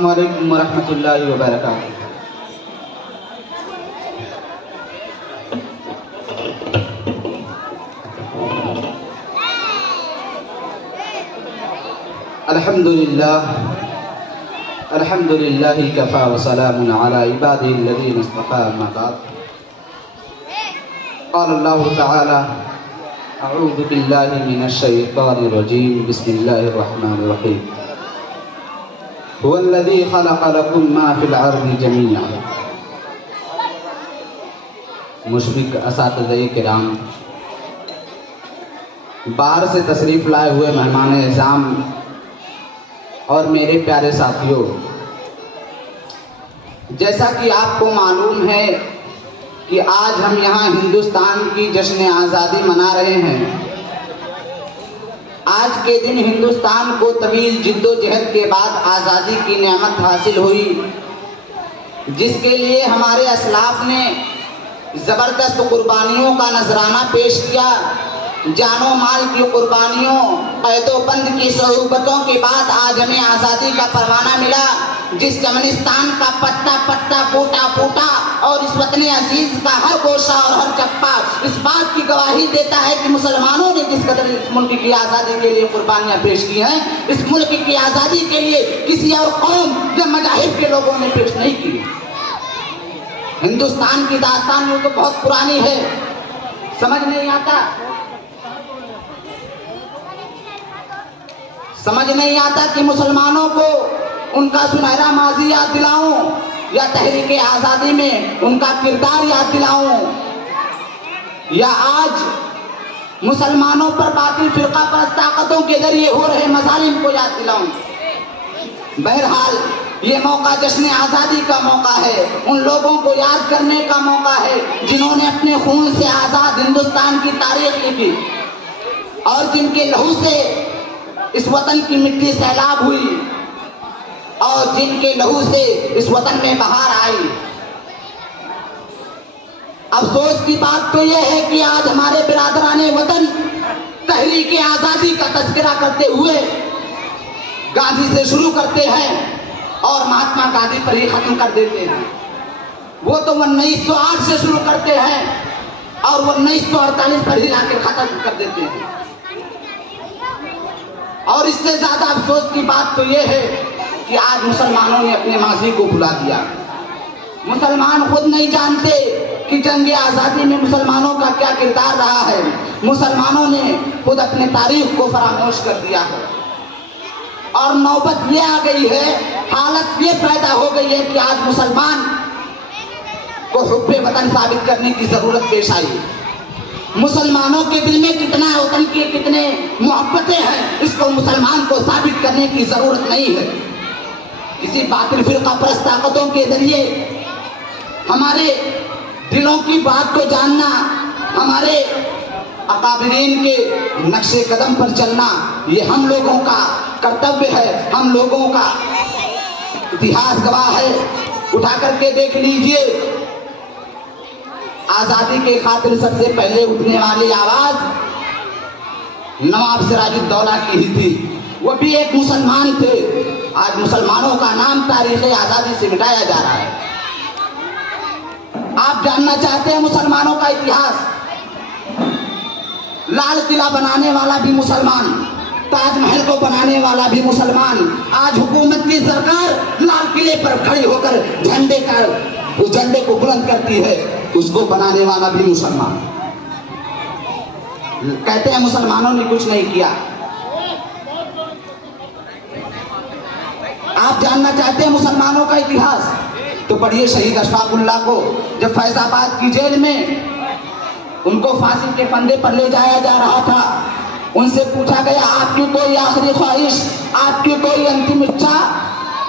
अस्सलामु अलैकुम वरहमतुल्लाहि वबरकातुहू। अल्हम्दुलिल्लाहि कफ़ा व सलामुन अला इबादिहिल्लज़ीना इस्तफ़ा अम्मा बाद। क़ाल अल्लाहु तआला अऊज़ु बिल्लाहि मिनश शैतानिर रजीम बिस्मिल्लाहिर रहमानिर रहीम। हुवल्लज़ी ख़लक़ लकुम मा फ़िल अर्ज़ि जमीअन। मुशफ़िक़ असातिज़ाए किराम, बाहर से तशरीफ़ लाए हुए मेहमान इज़्ज़ाम और मेरे प्यारे साथियों, जैसा कि आपको मालूम है कि आज हम यहाँ हिंदुस्तान की जश्न आज़ादी मना रहे हैं। आज के दिन हिंदुस्तान को तवील जिद्दोजहद के बाद आज़ादी की नेमत हासिल हुई, जिसके लिए हमारे असलाफ ने ज़बरदस्त कुर्बानियों का नजराना पेश किया। जानो माल की कुर्बानियों, कैदोबंद की सऊबतों के बाद आज हमें आज़ादी का परवाना मिला। जिस चमनिस्तान का पट्टा पट्टा फूटा फूटा और इस वतन अजीज का हर गोशा और हर चप्पा इस बात की गवाही देता है कि मुसलमानों ने जिस कदर इस मुल्क की आज़ादी के लिए कुर्बानियाँ पेश की हैं, इस मुल्क की आज़ादी के लिए किसी और कौम या मज़ाहिब के लोगों ने पेश नहीं की। हिंदुस्तान की दास्तान तो बहुत पुरानी है, समझ नहीं आता कि मुसलमानों को उनका सुनहरा माजी याद दिलाऊं या तहरीक आज़ादी में उनका किरदार याद दिलाऊं, या आज मुसलमानों पर बातिल फिरका परस्त ताकतों के जरिए हो रहे मजालिम को याद दिलाऊं। बहरहाल ये मौका जश्न आज़ादी का मौका है, उन लोगों को याद करने का मौका है जिन्होंने अपने खून से आज़ाद हिंदुस्तान की तारीख लिखी और जिनके लहू से इस वतन की मिट्टी सैलाब हुई और जिनके लहू से इस वतन में बहार आई। अफसोस की बात तो यह है कि आज हमारे बिरादराने वतन तहरीक आज़ादी का तज़किरा करते हुए गांधी से शुरू करते हैं और महात्मा गांधी पर ही ख़त्म कर देते हैं। वो तो 1908 से शुरू करते हैं और 1948 पर ही आकर ख़त्म कर देते हैं। और इससे ज़्यादा अफसोस की बात तो ये है कि आज मुसलमानों ने अपने माजी को भुला दिया। मुसलमान खुद नहीं जानते कि जंग आज़ादी में मुसलमानों का क्या किरदार रहा है। मुसलमानों ने खुद अपने तारीख को फरामोश कर दिया है और नौबत ये आ गई है, हालत ये पैदा हो गई है कि आज मुसलमान को हुब्बे वतन साबित करने की ज़रूरत पेश आई। मुसलमानों के दिल में कितना वतन की कितने मोहब्बतें हैं, इसको मुसलमान को साबित करने की ज़रूरत नहीं है। किसी बातिल फिरका परस्त ताकतों के जरिए हमारे दिलों की बात को जानना, हमारे अकाबिरीन के नक्शे कदम पर चलना, ये हम लोगों का कर्तव्य है, हम लोगों का इतिहास गवाह है। उठा करके देख लीजिए, आज़ादी के खातिर सबसे पहले उठने वाली आवाज़ नवाब सिराजुद्दौला की ही थी, वो भी एक मुसलमान थे। आज मुसलमानों का नाम तारीख़ आज़ादी से मिटाया जा रहा है। आप जानना चाहते हैं मुसलमानों का इतिहास? लाल किला बनाने वाला भी मुसलमान, ताजमहल को बनाने वाला भी मुसलमान। आज हुकूमत की सरकार लाल किले पर खड़ी होकर उस झंडे को बुलंद करती है, उसको बनाने वाला भी मुसलमान। कहते हैं मुसलमानों ने कुछ नहीं किया। आप जानना चाहते हैं मुसलमानों का इतिहास? तो पढ़िए शहीद अशफाकुल्लाह को जब फैजाबाद की जेल में उनको फांसी के फंदे पर ले जाया जा रहा था, उनसे पूछा गया आपकी कोई आखिरी ख्वाहिश, आपकी कोई अंतिम इच्छा?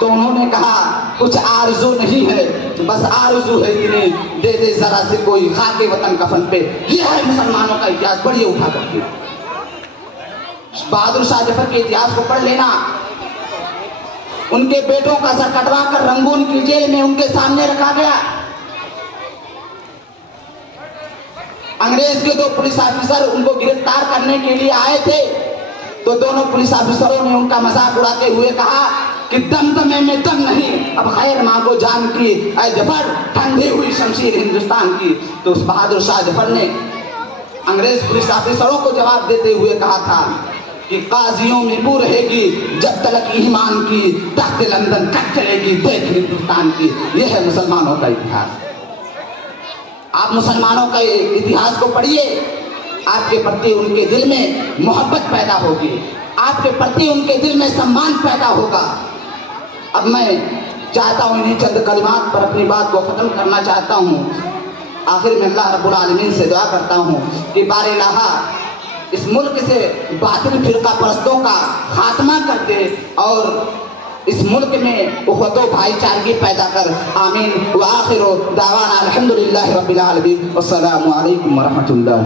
तो उन्होंने कहा कुछ आरज़ू नहीं है, बस आरज़ू है कि नहीं दे दे जरा से कोई खाके वतन कफन पे। यह है मुसलमानों का इतिहास। पढ़िए उठा करके बहादुर शाह जफर के इतिहास को पढ़ लेना। उनके बेटों का सर कटवा कर रंगून की जेल में उनके सामने रखा गया। अंग्रेज के दो पुलिस ऑफिसर उनको गिरफ्तार करने के लिए आए थे, तो दोनों पुलिस ऑफिसरों ने उनका मजाक उड़ाते हुए कहा कि दमदमे में दम नहीं, अब खैर मांगो जान की ऐ जफर, ठंडी हुई शमशीर हिंदुस्तान की। तो उस बहादुर शाह जफर ने अंग्रेज पुलिस ऑफिसरों को जवाब देते हुए कहा था कि काजियों में बू रहेगी जब तलक ईमान की, तख्त लंदन तक चलेगी देख हिंदुस्तान की। यह है मुसलमानों का इतिहास। आप मुसलमानों का इतिहास को पढ़िए, आपके प्रति उनके दिल में मोहब्बत पैदा होगी, आपके प्रति उनके दिल में सम्मान पैदा होगा। अब मैं चाहता हूँ इन्हीं चंद कलिमात पर अपनी बात को ख़त्म करना चाहता हूँ। आखिर में अल्लाह रब्बुल आलमीन से दुआ करता हूँ कि बारे इलाहा इस मुल्क से बातिल फिरका परस्तों का खात्मा कर दे और इस मुल्क में उखवतो भाईचारगी पैदा कर। आमीन व आखिर दावाना अल्हम्दुलिल्लाहि रब्बिल आलमीन। अस्सलामु अलैकुम व रहमतुल्लाह।